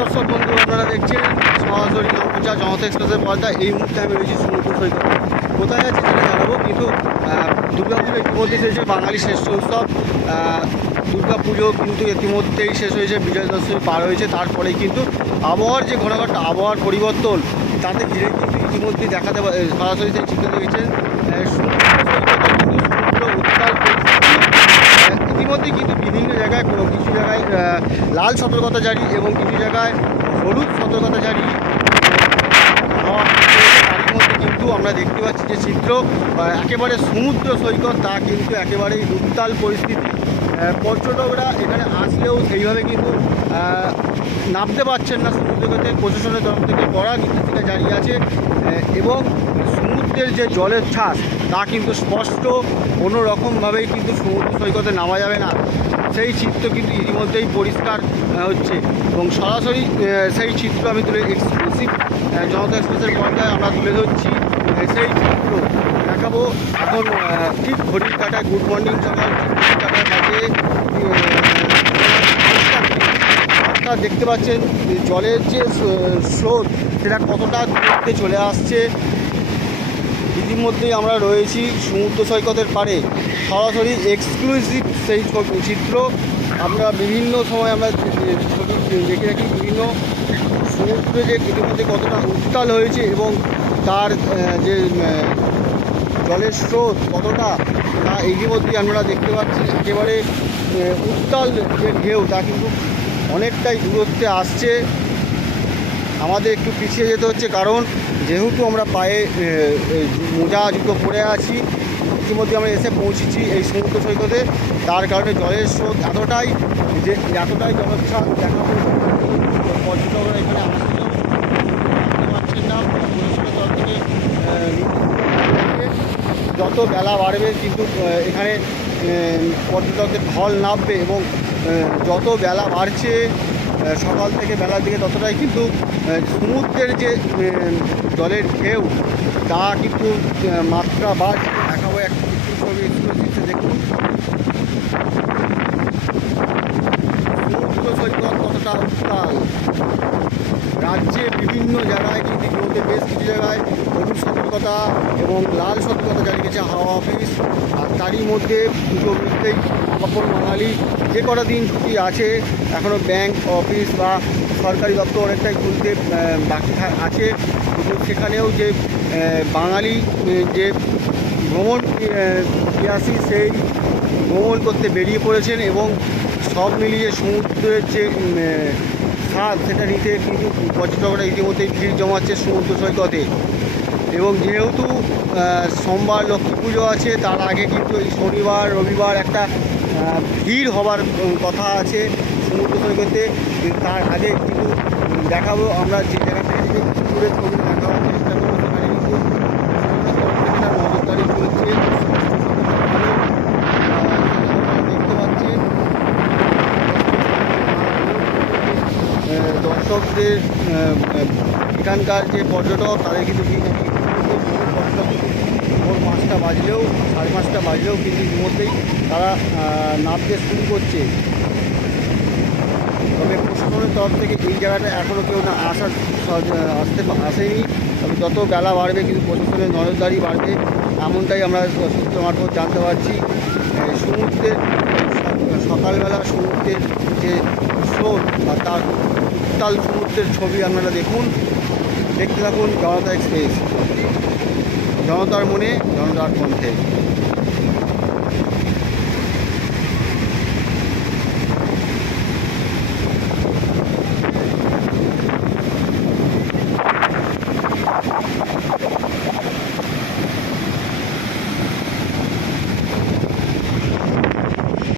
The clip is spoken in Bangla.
দর্শক বন্ধু আপনারা দেখছেন সরাসরি নবপূজা জনতা এক্সপ্রেসের পর্দা এই মুহূর্তে আমি রয়েছি সমুদ্র সৈকত। কোথায় আছে সেটা জানাব, কিন্তু দুর্গাপুজো ইতিমধ্যে শেষ হয়েছে, বাঙালি শ্রেষ্ঠ উৎসব। দুর্গাপুজো কিন্তু ইতিমধ্যেই শেষ হয়েছে, বিজয় দশমী পার হয়েছে, তারপরেই কিন্তু আবহাওয়ার যে ঘটনাঘট আবহাওয়ার পরিবর্তন, তাতে ঘিরে কিন্তু ইতিমধ্যেই দেখাতে সরাসরি সেই চিত্র দেখেছেন এ, সমুদ্র সৈকতে কিন্তু সমুদ্র উত্তাল পরিস্থিতি আহ, ইতিমধ্যে কিন্তু বিভিন্ন জায়গায় কোনো কিছু জায়গায় আহ, লাল সতর্কতা জারি এবং কিছু জায়গায় হলুদ সতর্কতা জারি। মধ্যে কিন্তু আমরা দেখতে পাচ্ছি যে চিত্র একেবারে সমুদ্র সৈকত, তা কিন্তু একেবারেই উত্তাল পরিস্থিতি। পর্যটকরা এখানে আসলেও সেইভাবে কিন্তু নামতে পারছেন না সমুদ্র প্রশাসনের তরফ থেকে কড়া নির্দেশিকা জারি আছে। এবং সমুদ্রের যে জলের ছাস তা কিন্তু স্পষ্ট কোনো রকমভাবেই কিন্তু সমুদ্র সৈকতে নামা যাবে না। সেই চিত্র কিন্তু ইতিমধ্যেই পরিষ্কার হচ্ছে। এবং সরাসরি সেই চিত্র আমি তুলে এক্সক্লুসিভ জনতা এক্সপ্রেসের পর্দায় আমরা তুলে ধরছি। সেই চিত্র দেখাবো এখন ঠিক ঘড়ির কাটায়, গুড মর্নিং সকাল কাটায় দেখতে পাচ্ছেন, জলের যে স্রোত, সেটা কতটা দূরত্বে চলে আসছে ইতিমধ্যেই আমরা রয়েছি সমুদ্র সৈকতের পাড়ে। সরাসরি এক্সক্লুসিভ সেই চিত্র আমরা বিভিন্ন সময় আমরা দেখে রাখি বিভিন্ন সমুদ্রে যে ইতিমধ্যে কতটা উত্তাল হয়েছে এবং তার যে জলের স্রোত কতটা, তা ইতিমধ্যেই আমরা দেখতে পাচ্ছি। একেবারে উত্তাল যে ঢেউ, তা কিন্তু অনেকটাই দূরত্বে আসছে। আমাদের একটু পিছিয়ে যেতে হচ্ছে কারণ যেহেতু আমরা পায়ে মোজা জুতো পরে আছি, ইতিমধ্যে আমরা এসে পৌঁছেছি এই সমুদ্র সৈকতে। তার কারণে জলের স্রোত এতটাই যে এতটাই জলোচ্ছ্বাস দেখাবো পর্যটকরা এখানে পারছেন না তরফ থেকে যত বেলা বাড়বে কিন্তু এখানে পর্যটকদের ঢল নামবে এবং যত বেলা বাড়ছে সকাল থেকে বেলার দিকে ততটাই, কিন্তু সমুদ্রের যে জলের ঢেউ, তা কিন্তু মাত্রা বাড়ছে। দেখাবো এক ছবি দেখুন। সমুদ্র সৈকত কতটা উত্তাল। রাজ্যে বিভিন্ন জায়গায় কিন্তু বেশ কিছু জায়গায় হলুদ সতর্কতা এবং লাল সতর্কতা জারি গেছে হাওয়া অফিস। আর তারই মধ্যে দুটো মিলতেই অপর বাঙালি যে কটা দিন ছুটি আছে এখনও ব্যাংক, অফিস বা সরকারি দপ্তর অনেকটাই খুলতে বাকি আছে। সেখানেও যে বাঙালি যে ভ্রমণ পিয়াসি সেই ভ্রমণ করতে বেরিয়ে পড়েছেন এবং সব মিলিয়ে সমুদ্রের যে স্বাদ, সেটা নিতে কিন্তু পর্যটকরা ইতিমধ্যেই ভিড় জমাচ্ছে সমুদ্র সৈকতে। এবং যেহেতু সোমবার লক্ষ্মী পুজো আছে, তার আগে কিন্তু এই শনিবার, রবিবার একটা ভিড় হবার কথা আছে সমুদ্র সৈকতে। তার আগে কিন্তু দেখাবো আমরা যে জায়গা থেকে দূরে ছবি দেখাবার চেষ্টা করব, সেখানে কিন্তু নজরদারি চলছে। দেখতে পাচ্ছেন দর্শকদের এখানকার যে পর্যটক, তাদের কিন্তু ভোর পাঁচটা বাজলেও, সাড়ে পাঁচটা বাজলেও কিন্তু ইতিমধ্যেই তারা নামতে শুরু করছে। তবে প্রশাসনের তরফ থেকে এই জায়গাটা এখনও কেউ না আসার আসতে আসেনি। তবে যত বেলা বাড়বে কিন্তু প্রশাসনের নজরদারি বাড়বে, এমনটাই আমরা সূত্র মারফত জানতে পারছি। সমুদ্রের সকালবেলা সমুদ্রের যে স্রোত বা তার উত্তাল সমুদ্রের ছবি আপনারা দেখুন। দেখতে থাকুন জনতা এক্সপ্রেস। জনতার মনে জনতার কণ্ঠে।